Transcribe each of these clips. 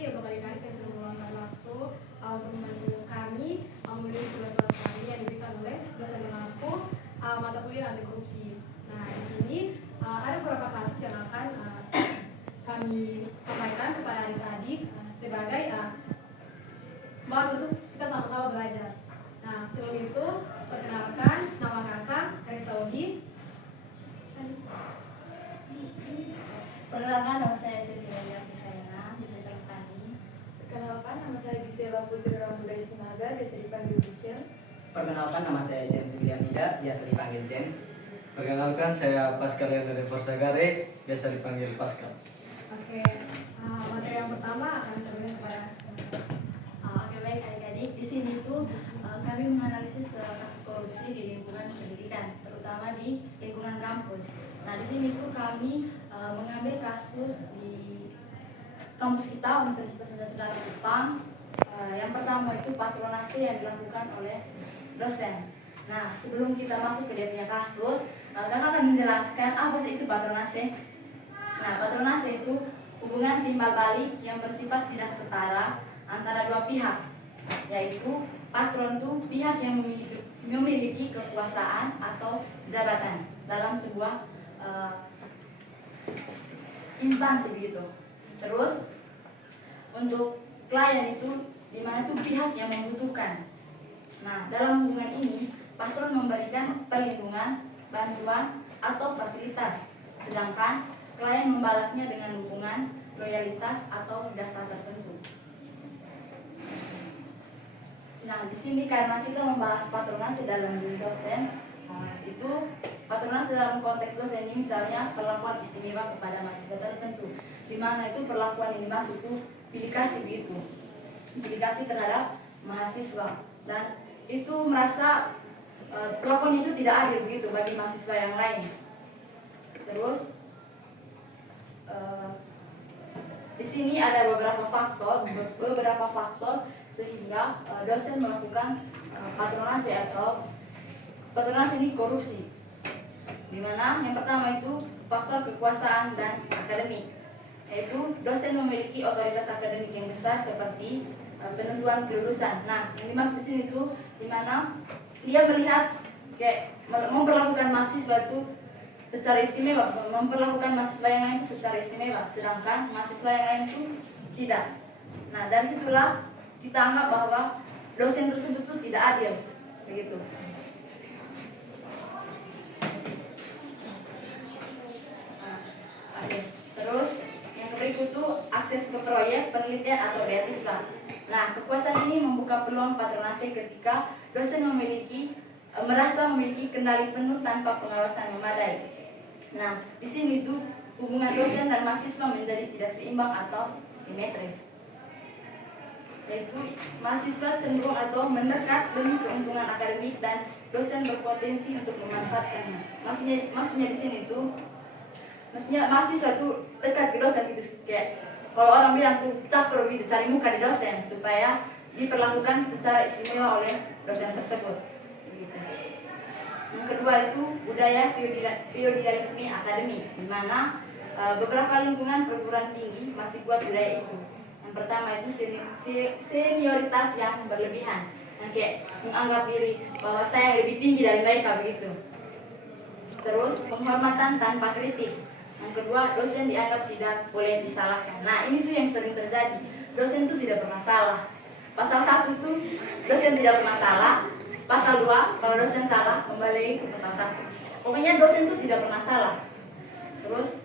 kasih untuk adik-adik yang sudah meluangkan waktu untuk membantu kami memenuhi tugas kami yang diberikan oleh dosen mengaku mata kuliah anti korupsi. Nah, di sini ada beberapa kasus yang akan kami sampaikan kepada adik-adik sebagai bahan untuk kita sama-sama belajar. Nah, sebelum itu perkenalkan, nama kakak Herisaudi. Perkenalkan, nama saya Sylvia Pisayana, bisa dipanggil Pani. Perkenalkan, nama saya Gisela Putri Ramuda Isnaga, biasa dipanggil Gisel. Perkenalkan, nama saya James Williamida, biasa dipanggil James. Perkenalkan, saya Pascal dari Forsagare, biasa dipanggil Pascal. Oke, materi yang pertama akan saya berikan kepada Oke, baik adik-adik, di sini tuh kami menganalisis kasus korupsi di lingkungan pendidikan, terutama di lingkungan kampus. Nah, di sini tuh kami mengambil kasus di kampus kita, Universitas Negara Jepang. Yang pertama itu patronase yang dilakukan oleh dosen. Nah, sebelum kita masuk ke dia punya kasus, kakak akan menjelaskan apa sih itu patronase. Nah, patronase itu hubungan timbal balik yang bersifat tidak setara antara dua pihak, yaitu patron itu pihak yang memiliki kekuasaan atau jabatan dalam sebuah instansi begitu. Terus untuk klien itu dimana itu pihak yang membutuhkan. Nah, dalam hubungan ini patron memberikan perlindungan, bantuan atau fasilitas, sedangkan klien membalasnya dengan hubungan loyalitas atau jasa tertentu. Nah, di sini karena kita membahas patronase dalam diri dosen, itu patronase dalam konteks dosen ini misalnya perlakuan istimewa kepada mahasiswa tertentu, di mana itu perlakuan ini masuk itu pilih kasih begitu, pilih kasih terhadap mahasiswa, dan itu merasa perlakuan itu tidak adil begitu bagi mahasiswa yang lain. Terus di sini ada beberapa faktor sehingga dosen melakukan patronase atau patronase ini korupsi. Dimana yang pertama itu faktor kekuasaan dan akademik, yaitu dosen memiliki otoritas akademik yang besar seperti penentuan kelulusan. Nah, yang dimaksud di sini itu dimana dia melihat kayak memperlakukan mahasiswa itu secara istimewa, memperlakukan mahasiswa yang lain itu secara istimewa, sedangkan mahasiswa yang lain itu tidak. Nah, dari situlah kita anggap bahwa dosen tersebut itu tidak adil, begitu. Terus yang berikut itu akses ke proyek, penelitian atau beasiswa. Nah, kekuasaan ini membuka peluang patronase ketika dosen merasa memiliki kendali penuh tanpa pengawasan memadai. Nah, di sini tuh hubungan dosen dan mahasiswa menjadi tidak seimbang atau simetris. Yaitu mahasiswa cenderung atau mendekat demi keuntungan akademik dan dosen berpotensi untuk memanfaatkannya. Maksudnya di sini tuh, maksudnya mahasiswa tuh dekat ke dosen gitu, kayak kalau orang bilang tuh caper gitu, cari muka di dosen supaya diperlakukan secara istimewa oleh dosen tersebut. Yang kedua itu budaya feodalisme akademik, di mana beberapa lingkungan perguruan tinggi masih kuat budaya itu. Yang pertama itu senioritas yang berlebihan, yang kayak menganggap diri bahwa saya lebih tinggi dari mereka begitu. Terus penghormatan tanpa kritik. Yang kedua, dosen dianggap tidak boleh disalahkan. Nah, ini tuh yang sering terjadi. Dosen itu tidak pernah salah. Pasal 1 itu dosen tidak pernah salah. Pasal 2, kalau dosen salah, kembali ke pasal 1. Pokoknya dosen itu tidak pernah salah. Terus,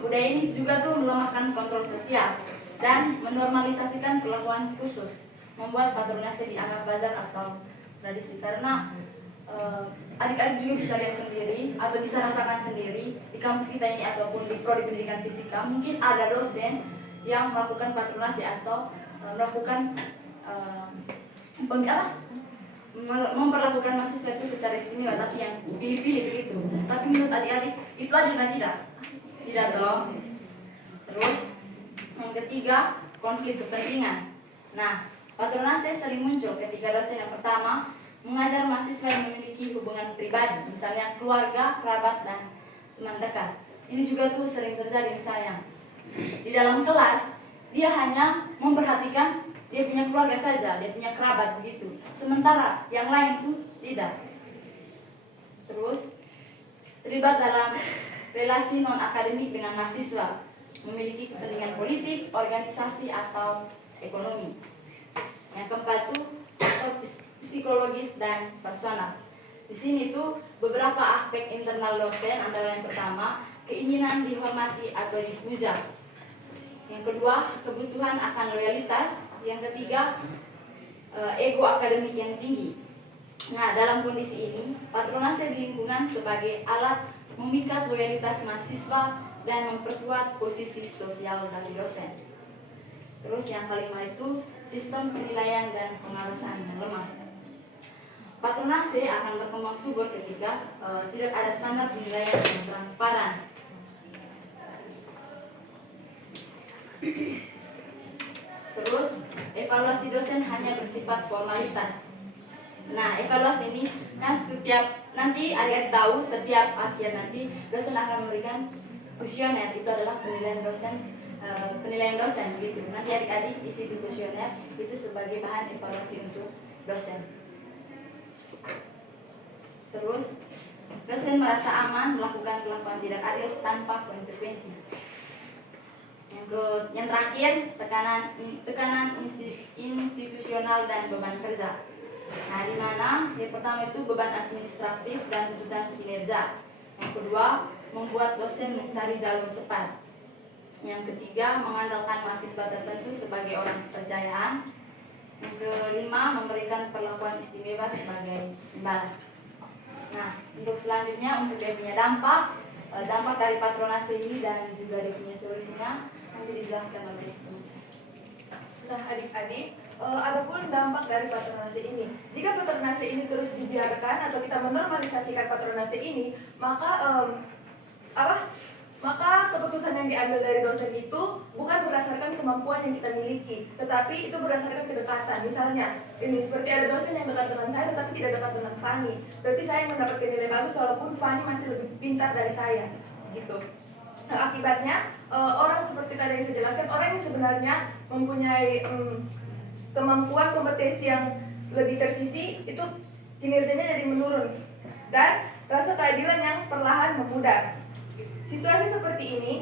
budaya ini juga tuh melemahkan kontrol sosial dan menormalisasikan perlakuan khusus, membuat patronase dianggap bazar atau tradisi. Karena adik-adik juga bisa lihat sendiri atau bisa rasakan sendiri di kampus kita ini ataupun di prodi pendidikan fisika, mungkin ada dosen yang melakukan patronase atau melakukan memperlakukan mahasiswa itu secara istimewa, tapi yang pilih-pilih begitu. Tapi menurut adik-adik itu adil kan tidak? Tidak dong. Terus yang ketiga, konflik kepentingan. Nah, patronase sering muncul ketika dosen yang pertama mengajar mahasiswa yang memiliki hubungan pribadi, misalnya keluarga, kerabat, dan teman dekat. Ini juga tuh sering terjadi misalnya di dalam kelas dia hanya memperhatikan dia punya keluarga saja, dia punya kerabat begitu. Sementara yang lain tuh tidak. Terus terlibat dalam relasi non akademik dengan mahasiswa, memiliki kepentingan politik, organisasi atau ekonomi. Yang keempat tuh faktor psikologis dan personal. Di sini tuh beberapa aspek internal dosen, antara yang pertama keinginan dihormati atau dipuja. Yang kedua, kebutuhan akan loyalitas. Yang ketiga, ego akademik yang tinggi. Nah, dalam kondisi ini, patronase di lingkungan sebagai alat memikat loyalitas mahasiswa dan memperkuat posisi sosial dari dosen. Terus yang kelima itu, sistem penilaian dan pengawasan yang lemah. Patronase akan berkembang subur ketika tidak ada standar penilaian yang transparan. Terus, evaluasi dosen hanya bersifat formalitas. Nah, evaluasi ini kan nanti adik-adik tahu setiap akhir nanti dosen akan memberikan kuesioner, itu adalah penilaian dosen gitu. Nanti adik-adik isi di kuesioner itu sebagai bahan evaluasi untuk dosen. Terus, dosen merasa aman melakukan perlakuan tidak adil tanpa konsekuensi. Yang terakhir, tekanan institusional dan beban kerja. Nah, di mana yang pertama itu beban administratif dan tuntutan kinerja. Yang kedua, membuat dosen mencari jalur cepat. Yang ketiga, mengandalkan mahasiswa tertentu sebagai orang kepercayaan. Yang kelima, memberikan perlakuan istimewa sebagai imbalan. Nah, untuk selanjutnya, untuk dia punya dampak dari patronase ini dan juga dia punya solusinya nanti dijelaskan oleh teman-teman. Nah, adik-adik, adapun dampak dari patronase ini, jika patronase ini terus dibiarkan atau kita menormalisasikan patronase ini, maka keputusan yang diambil dari dosen itu bukan berdasarkan kemampuan yang kita miliki, tetapi itu berdasarkan kedekatan. Misalnya, ini seperti ada dosen yang dekat dengan saya tetapi tidak dekat dengan Fani. Berarti saya yang mendapatkan nilai bagus walaupun Fani masih lebih pintar dari saya, gitu. Nah, akibatnya orang seperti tadi yang saya jelaskan, orang yang sebenarnya mempunyai kemampuan kompetensi yang lebih tersisi itu kinerjanya jadi menurun dan rasa keadilan yang perlahan memudar. Situasi seperti ini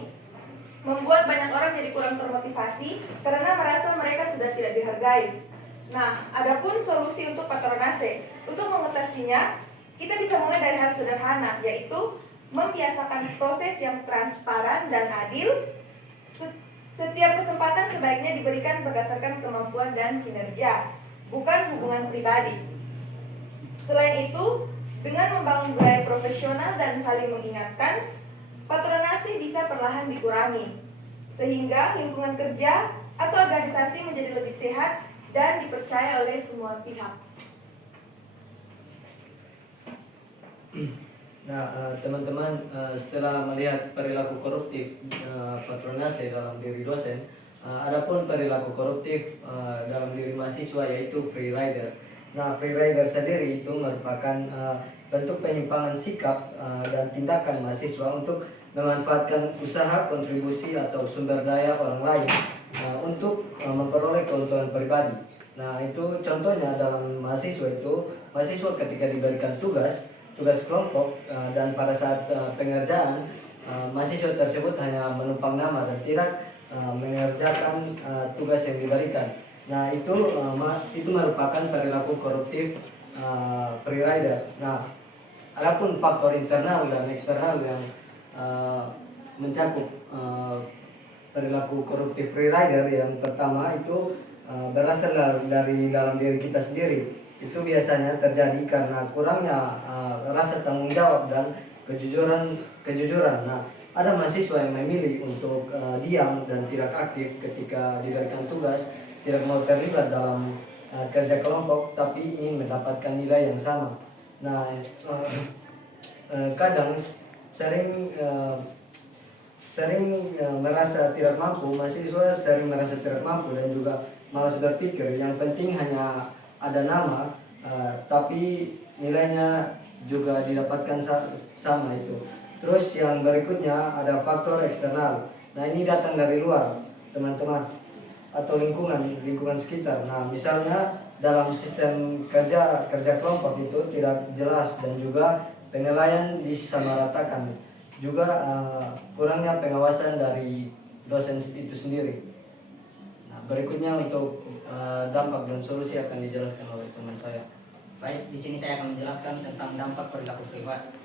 membuat banyak orang jadi kurang termotivasi karena merasa mereka sudah tidak dihargai. Nah, adapun solusi untuk patronase, untuk mengatasinya kita bisa mulai dari hal sederhana, yaitu membiasakan proses yang transparan dan adil. Setiap kesempatan sebaiknya diberikan berdasarkan kemampuan dan kinerja, bukan hubungan pribadi. Selain itu, dengan membangun budaya profesional dan saling mengingatkan, patronase bisa perlahan dikurangi, sehingga lingkungan kerja atau organisasi menjadi lebih sehat dan dipercaya oleh semua pihak. Nah, teman-teman, setelah melihat perilaku koruptif patronase dalam diri dosen, adapun perilaku koruptif dalam diri mahasiswa yaitu free rider. Nah, free rider sendiri itu merupakan bentuk penyimpangan sikap dan tindakan mahasiswa untuk memanfaatkan usaha, kontribusi atau sumber daya orang lain untuk memperoleh keuntungan pribadi. Nah, itu contohnya dalam mahasiswa ketika diberikan tugas kelompok dan pada saat pengerjaan mahasiswa tersebut hanya menumpang nama dan tidak mengerjakan tugas yang diberikan. Nah, itu merupakan perilaku koruptif free rider. Nah, adapun faktor internal dan eksternal yang mencakup perilaku koruptif free rider, yang pertama itu berasal dari dalam diri kita sendiri. Itu biasanya terjadi karena kurangnya rasa tanggung jawab dan kejujuran. Nah, ada mahasiswa yang memilih untuk diam dan tidak aktif ketika diberikan tugas, tidak mau terlibat dalam kerja kelompok, tapi ingin mendapatkan nilai yang sama. Nah, kadang sering merasa tidak mampu, mahasiswa sering merasa tidak mampu dan juga malas berpikir. Yang penting hanya ada nama, tapi nilainya juga didapatkan sama itu. Terus yang berikutnya ada faktor eksternal. Nah, ini datang dari luar, teman-teman. atau lingkungan sekitar. Nah, misalnya dalam sistem kerja kelompok itu tidak jelas dan juga penilaian disamaratakan. Juga kurangnya pengawasan dari dosen itu sendiri. Nah, berikutnya untuk dampak dan solusi akan dijelaskan oleh teman saya. Baik, di sini saya akan menjelaskan tentang dampak perilaku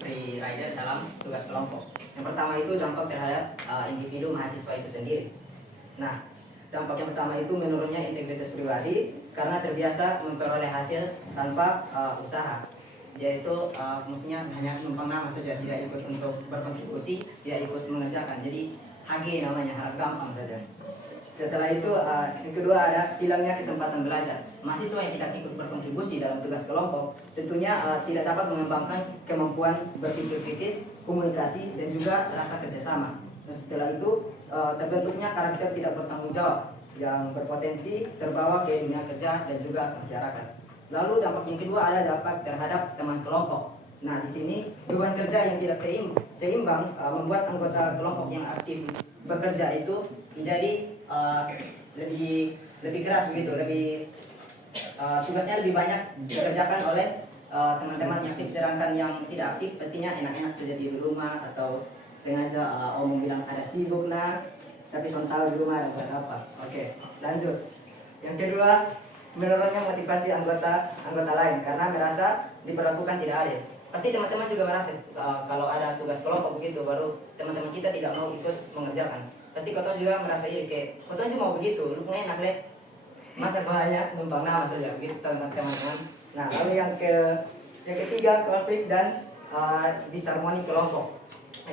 free rider dalam tugas kelompok. Yang pertama itu dampak terhadap individu mahasiswa itu sendiri. Nah, dampak yang pertama itu menurunnya integritas pribadi karena terbiasa memperoleh hasil tanpa usaha. Yaitu fungsinya hanya numpang nama saja, tidak ikut untuk berkontribusi, tidak ikut mengerjakan. Jadi HG namanya, harap gampang saja. Setelah itu yang kedua ada hilangnya kesempatan belajar. Mahasiswa yang tidak ikut berkontribusi dalam tugas kelompok tentunya tidak dapat mengembangkan kemampuan berpikir kritis, komunikasi, dan juga rasa kerjasama. Dan setelah itu terbentuknya karakter tidak bertanggung jawab yang berpotensi terbawa ke dunia kerja dan juga masyarakat. Lalu dampak yang kedua ada dampak terhadap teman kelompok. Nah, di sini beban kerja yang tidak seimbang membuat anggota kelompok yang aktif bekerja itu menjadi lebih keras begitu, tugasnya lebih banyak dikerjakan oleh teman-teman yang aktif, sedangkan yang tidak aktif pastinya enak-enak saja di rumah atau sengaja omong bilang ada sibuk nah, tapi son tahu di rumah ada buat apa. Oke, lanjut. Yang kedua, menurunnya motivasi anggota lain karena merasa diperlakukan tidak adil. Pasti teman-teman juga merasa kalau ada tugas kelompok begitu, baru teman-teman kita tidak mau ikut mengerjakan. Pasti kau juga merasa iri, kayak kau cuma mau begitu, lu enak deh. Masa banyak numpang nama saja begitu teman-teman. Nah, lalu yang ketiga, konflik dan disharmoni kelompok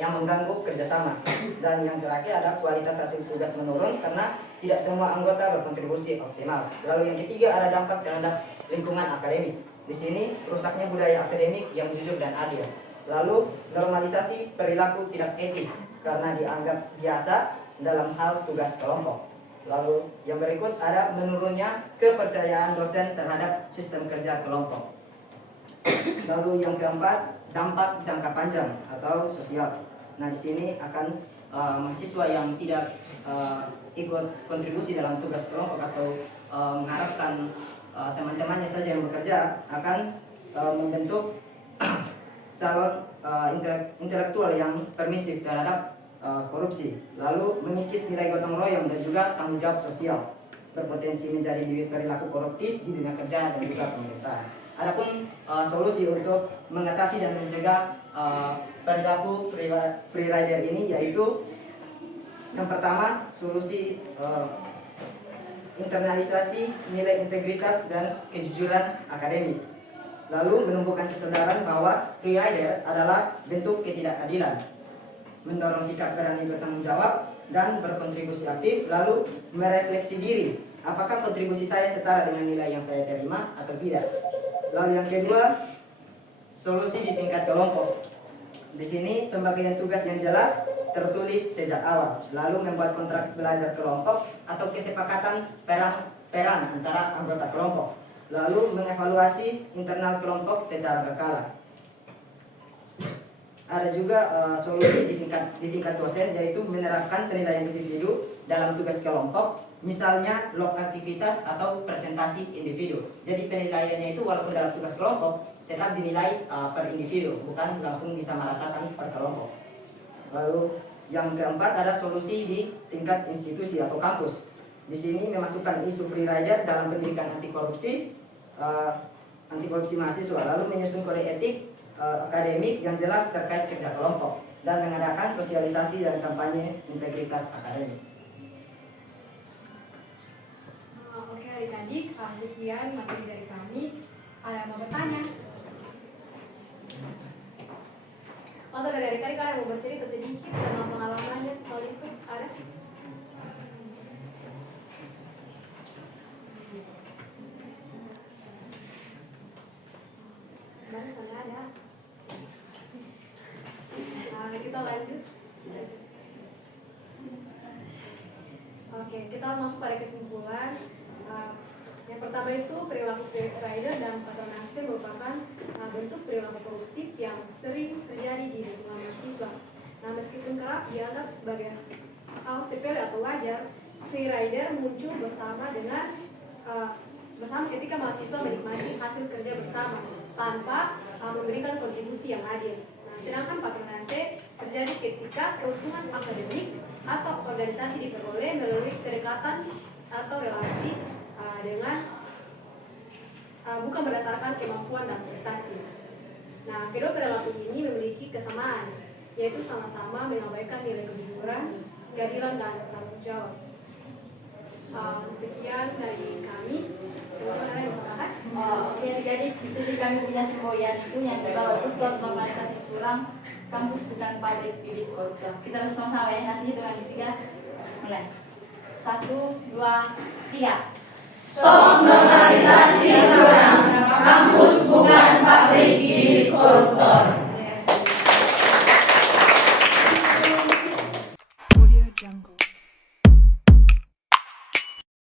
yang mengganggu kerjasama. Dan yang terakhir ada kualitas hasil tugas menurun karena tidak semua anggota berkontribusi optimal. Lalu yang ketiga ada dampak terhadap lingkungan akademik. Di sini rusaknya budaya akademik yang jujur dan adil. Lalu normalisasi perilaku tidak etis karena dianggap biasa dalam hal tugas kelompok. Lalu yang berikut ada menurunnya kepercayaan dosen terhadap sistem kerja kelompok. Lalu yang keempat, dampak jangka panjang atau sosial. Nah, di sini akan mahasiswa yang tidak ikut kontribusi dalam tugas kelompok atau mengharapkan teman-temannya saja yang bekerja akan membentuk calon intelektual yang permisif terhadap korupsi, lalu mengikis nilai gotong royong dan juga tanggung jawab sosial, berpotensi menjadi bibit perilaku koruptif di dunia kerja dan juga pemerintahan. Adapun solusi untuk mengatasi dan mencegah perilaku free rider ini yaitu yang pertama, solusi internalisasi nilai integritas dan kejujuran akademik. Lalu menumbuhkan kesadaran bahwa free rider adalah bentuk ketidakadilan, mendorong sikap berani bertanggung jawab dan berkontribusi aktif, lalu merefleksi diri, apakah kontribusi saya setara dengan nilai yang saya terima atau tidak. Lalu yang kedua, solusi di tingkat kelompok. Di sini pembagian tugas yang jelas tertulis sejak awal, lalu membuat kontrak belajar kelompok atau kesepakatan peran antara anggota kelompok, lalu mengevaluasi internal kelompok secara berkala. Ada juga solusi di tingkat dosen, yaitu menerapkan penilaian individu dalam tugas kelompok, misalnya log aktivitas atau presentasi individu. Jadi penilaiannya itu walaupun dalam tugas kelompok tetap dinilai per individu, bukan langsung disamaratakan per kelompok. Lalu yang keempat ada solusi di tingkat institusi atau kampus. Di sini memasukkan isu free rider dalam pendidikan anti korupsi mahasiswa, lalu menyusun kode etik akademik yang jelas terkait kerja kelompok dan mengadakan sosialisasi dan kampanye integritas akademik. Oke adik-adik, sekian materi dari kami. Ada yang mau bertanya? Atau dari adik-adik ada yang mau bercerita sedikit tentang pengalamannya soal itu? Ada? Mana sana ada? Kita lanjut. Oke, kita masuk pada kesimpulan. Yang pertama itu perilaku free rider dan patronase merupakan bentuk perilaku koruptif yang sering terjadi di lingkungan mahasiswa. Nah, meskipun kerap dianggap sebagai hal sepele atau wajar, free rider muncul bersama ketika mahasiswa menikmati hasil kerja bersama tanpa memberikan kontribusi yang adil. Nah, sedangkan patronase terjadi ketika keuntungan akademik atau organisasi diperoleh melalui kedekatan atau relasi bukan berdasarkan kemampuan dan prestasi. Nah, kedua perilaku ini memiliki kesamaan, yaitu sama-sama mengabaikan nilai kejujuran, keadilan, dan tanggung jawab. Sekian dari kami. Teman-teman ada yang mau tambahkan? Oke, jadi di sini kami punya semboyan itu yang dibawa terus buat normalisasi curang. Kampus bukan pabrik bibit koruptor. Kita bersama-sama ya, nanti dengan ketiga mulai. 1, 2, 3. Stop normalisasi curang. Kampus bukan pabrik bibit koruptor.